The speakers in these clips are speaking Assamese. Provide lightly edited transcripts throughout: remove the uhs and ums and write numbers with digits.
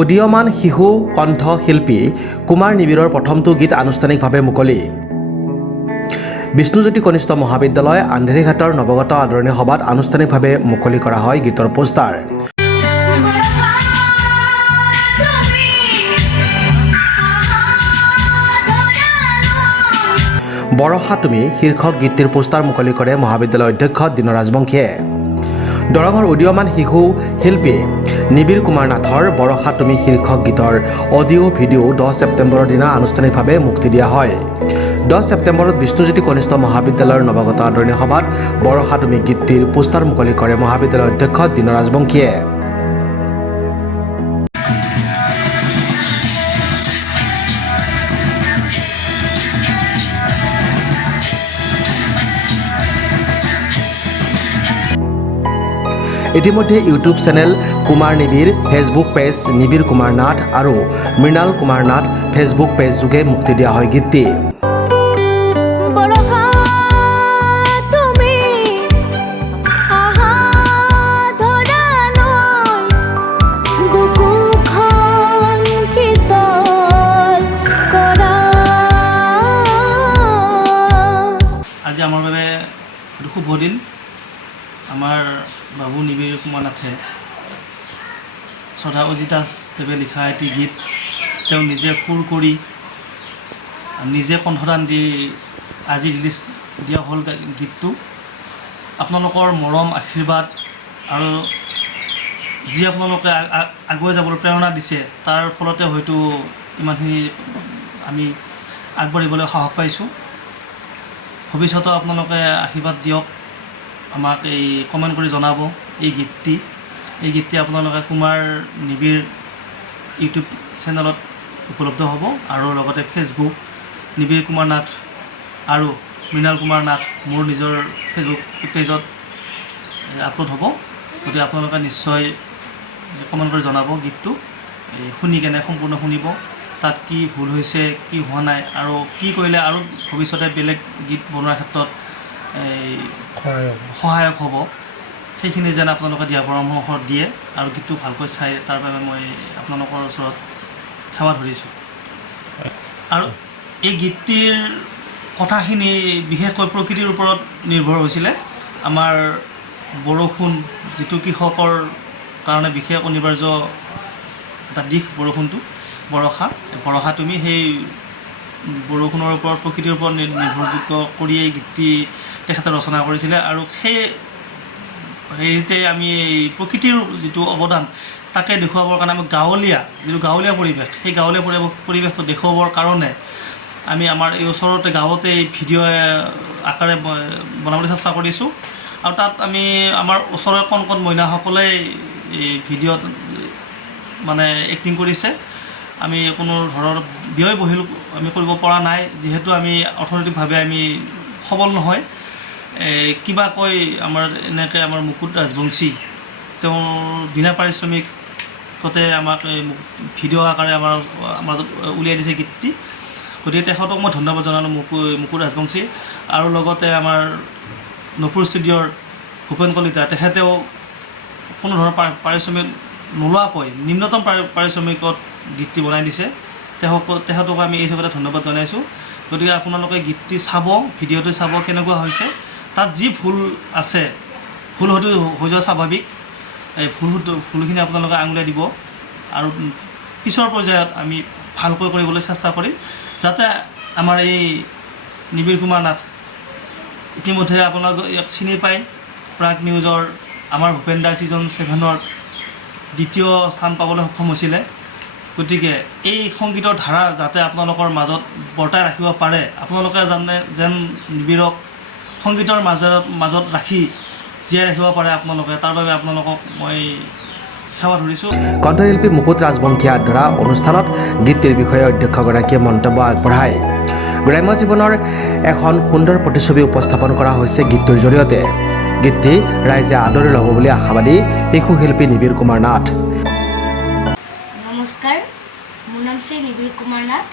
উদীয়মান শিশু কণ্ঠশিল্পী কুমাৰ নিবিৰৰ প্ৰথমটো গীত আনুষ্ঠানিকভাৱে মুকলি। বিষ্ণুজ্যোতি কনিষ্ঠ মহাবিদ্যালয় আন্ধেৰীঘাটৰ নৱগত আদৰণি সভাত আনুষ্ঠানিকভাৱে মুকলি কৰা হয় গীতৰ পোষ্টাৰ। বৰষা তুমি শীৰ্ষক গীতটিৰ পোষ্টাৰ মুকলি কৰে মহাবিদ্যালয়ৰ অধ্যক্ষ দীন ৰাজবংশীয়ে। দৰঙৰ উদীয়মান শিশু শিল্পী নিবিৰ কুমাৰ নাথৰ বৰষা তুমি শীৰ্ষক গীতৰ অডিঅ' ভিডিঅ' 10 ছেপ্টেম্বৰৰ দিনা আনুষ্ঠানিকভাৱে মুক্তি দিয়া হয়। 10 ছেপ্টেম্বৰত বিষ্ণুজ্যোতি কনিষ্ঠ মহাবিদ্যালয়ৰ নৱাগত আদৰণি সভাত বৰষা তুমি গীতটিৰ পোষ্টাৰ মুকলি কৰে মহাবিদ্যালয়ৰ অধ্যক্ষ দীন ৰাজবংশীয়ে। ইতিমধ্যে YouTube channel Kumar Nibir, Facebook page Nibir Kumar Nath আৰু মৃণাল কুমাৰ নাথ ফেচবুক পেজ যোগে মুক্তি দিয়া হয় গীতটি। আজি আমাৰ বাবে শুভ দিন। আমাৰ বাবু নিবিৰ কুমাৰ নাথে শ্ৰদ্ধা অজিত দাসদেৱে লিখা এটি গীত তেওঁ নিজে সুৰ কৰি নিজে কণ্ঠদান দি আজি ৰিলিজ দিয়া হ'ল গীতটো। আপোনালোকৰ মৰম আশীৰ্বাদ আৰু যি আপোনালোকে আগুৱাই যাবলৈ প্ৰেৰণা দিছে তাৰ ফলতে হয়তো ইমানখিনি আমি আগবাঢ়িবলৈ সাহস পাইছোঁ। ভৱিষ্যতে আপোনালোকে আশীৰ্বাদ দিয়ক, আমাক এই কমেণ্ট কৰি জনাব। এই গীতটি আপোনালোকে কুমাৰ নিবিৰ ইউটিউব চেনেলত উপলব্ধ হ'ব আৰু লগতে ফেচবুক নিবিৰ কুমাৰ নাথ আৰু মৃণাল কুমাৰ নাথ মোৰ নিজৰ ফেচবুক পেজত আপলোড হ'ব। গতিকে আপোনালোকে নিশ্চয় কমেণ্ট কৰি জনাব গীতটো শুনি কেনে সম্পূৰ্ণ শুনিব, তাত কি ভুল হৈছে, কি হোৱা নাই আৰু কি কৰিলে আৰু ভৱিষ্যতে বেলেগ গীত বনোৱাৰ ক্ষেত্ৰত সহায়ক হ'ব, সেইখিনি যেন আপোনালোকে দিয়া পৰামৰ্শ দিয়ে আৰু গীতটো ভালকৈ চাই তাৰ বাবে মই আপোনালোকৰ ওচৰত সেৱা ধৰিছোঁ। আৰু এই গীতটিৰ কথাখিনি বিশেষকৈ প্ৰকৃতিৰ ওপৰত নিৰ্ভৰ হৈছিলে। আমাৰ বৰষুণ যিটো কৃষকৰ কাৰণে বিশেষ অনিবাৰ্য এটা দিশ, বৰষুণটো বৰষা তুমি সেই বৰষুণৰ ওপৰত প্ৰকৃতিৰ ওপৰত নিৰ্ভৰযোগ্য কৰি এই গীতটি তেখেতে ৰচনা কৰিছিলে আৰু সেইতে আমি প্ৰকৃতিৰ যিটো অৱদান তাকে দেখুৱাবৰ কাৰণে আমি গাঁৱলীয়া পৰিৱেশ, সেই গাঁৱলীয়া পৰিৱেশটো দেখুৱাবৰ কাৰণে আমি আমাৰ এই ওচৰতে গাঁৱতে ভিডিঅ' আকাৰে বনাবলৈ চেষ্টা কৰিছোঁ। আৰু তাত আমি আমাৰ ওচৰৰ কণ মহিলাসকলে এই ভিডিঅ'ত মানে এক্টিং কৰিছে। আমি কোনো ধৰণৰ ব্যয়বহুল আমি কৰিব পৰা নাই, যিহেতু আমি অৰ্থনৈতিকভাৱে আমি সবল নহয়। কিবা কয় আমাৰ এনেকৈ আমাৰ মুকুট ৰাজবংশী তেওঁ বিনা পাৰিশ্ৰমিকতে আমাক ভিডিঅ' আকাৰে আমাৰ মাজত উলিয়াই দিছে গীতটি। গতিকে তেখেতক মই ধন্যবাদ জনালোঁ, মুকুট ৰাজবংশী। আৰু লগতে আমাৰ নপুৰ ষ্টুডিঅ'ৰ ভূপেন কলিতা, তেখেতেও কোনো ধৰণৰ পাৰিশ্ৰমিক নোলোৱাকৈ নিম্নতম পাৰিশ্ৰমিকত গীতটি বনাই দিছে। তেখেতক আমি এই হিচাপতে ধন্যবাদ জনাইছোঁ। গতিকে আপোনালোকে গীতটি চাব, ভিডিঅ'টো চাব কেনেকুৱা হৈছে। তাত যি ভুল আছে, ভুল হয়তো হৈ যোৱা স্বাভাৱিক, এই ভুলখিনি আপোনালোকে আঙুলিয়াই দিব আৰু পিছৰ পৰ্যায়ত আমি ভালকৈ কৰিবলৈ চেষ্টা কৰিম, যাতে আমাৰ এই নিবিৰ কুমাৰ নাথ ইতিমধ্যে আপোনালোকে ইয়াক চিনি পায়। প্ৰাগ নিউজৰ আমাৰ ভূপেন দা ছিজন 7ৰ দ্বিতীয় স্থান পাবলৈ সক্ষম হৈছিলে। গতিকে এই সংগীতৰ ধাৰা যাতে আপোনালোকৰ মাজত বৰ্তাই ৰাখিব পাৰে, আপোনালোকে যেন নিবিৰক সংগীতৰ মাজত ৰাখি জীয়াই ৰাখিব পাৰে আপোনালোকে, তাৰ বাবে আপোনালোকক মই সেৱা ধৰিছোঁ। কণ্ঠশিল্পী মুকুট ৰাজবংশীয়ে ধৰা অনুষ্ঠানত গীতটিৰ বিষয়ে অধ্যক্ষগৰাকীয়ে মন্তব্য আগবঢ়ায়। গ্ৰাম্য জীৱনৰ এখন সুন্দৰ প্ৰতিচ্ছবি উপস্থাপন কৰা হৈছে গীতটোৰ জৰিয়তে। গীতটি ৰাইজে আদৰি ল'ব বুলি আশাবাদী শিশু শিল্পী নিবিৰ কুমাৰ নাথ। নমস্কাৰ, মোৰ নাম শ্ৰী নিবিৰ কুমাৰ নাথ।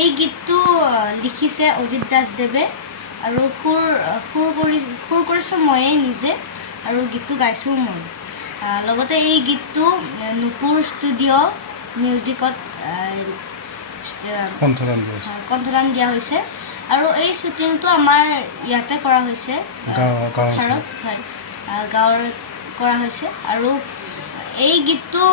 এই গীতটো লিখিছে অজিত দাসদেৱে আৰু সুৰ কৰিছোঁ ময়ে নিজে আৰু গীতটো গাইছোঁ মই। লগতে এই গীতটো নুপুৰ ষ্টুডিঅ' মিউজিকত কণ্ঠদান দিয়া হৈছে আৰু এই শ্বুটিংটো আমাৰ ইয়াতে কৰা হৈছে পথাৰত হয় গাঁৱৰ কৰা হৈছে আৰু এই গীতটো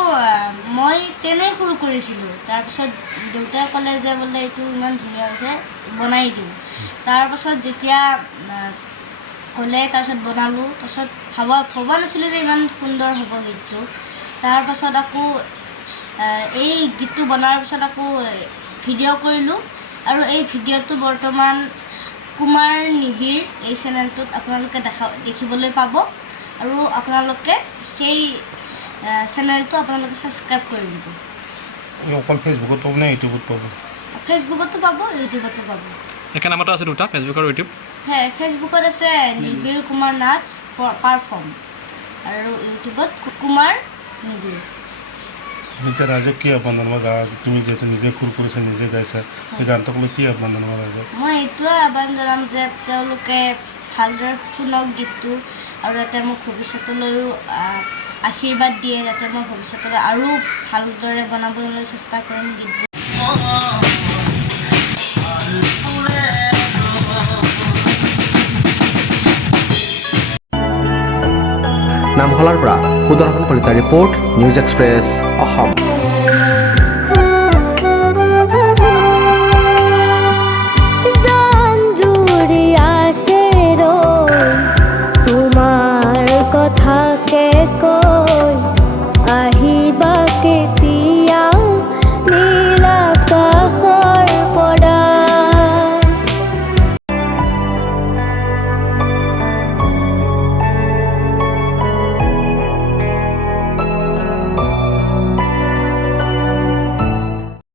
মই তেনেই সুৰ কৰিছিলোঁ তাৰপিছত দেউতাই ক'লে যে বোলে এইটো ইমান ধুনীয়া হৈছে বনাই দিওঁ তাৰপাছত যেতিয়া ক'লে তাৰপিছত বনালোঁ তাৰপিছত ভবা নাছিলোঁ যে ইমান সুন্দৰ হ'ব গীতটো তাৰপাছত আকৌ এই গীতটো বনোৱাৰ পিছত আকৌ ভিডিঅ' কৰিলোঁ আৰু এই ভিডিঅ'টো বৰ্তমান কুমাৰ নিবিৰ এই চেনেলটোত আপোনালোকে দেখিবলৈ পাব আৰু আপোনালোকে সেই চেনেলটো আপোনালোকে ছাবস্ক্ৰাইব কৰি দিব অকল ফেচবুকত পাব নে ইউটিউবত পাব ফেচবুকতো পাব ইউটিউবতো পাব একে নামতো আছে দুটা ফেচবুক আৰু ইউটিউব ফেচবুকত আছে নিবিৰ কুমাৰ নাথ পাৰফৰ্ম আৰু ইউটিউবত কুমাৰ নিবিৰ এতিয়া ৰাইজক কি আহ্বান জনাবা তুমি যিহেতু নিজে সুৰ কৰিছা নিজে গাইছা সেই গানটোক লৈ কি আহ্বান জনাবা ৰাইজক মই এইটোৱে আহ্বান জনাম যে তেওঁলোকে ভালদৰে শুনক গীতটো আৰু যাতে মোক ভৱিষ্যতলৈও আশীৰ্বাদ দিয়ে যাতে মই ভৱিষ্যতলৈ আৰু ভালদৰে বনাবলৈ চেষ্টা কৰিম গীতবোৰ নামখলাৰ পৰা সুদৰ্শন কলিতাৰ ৰিপৰ্ট নিউজ এক্সপ্ৰেছ অসম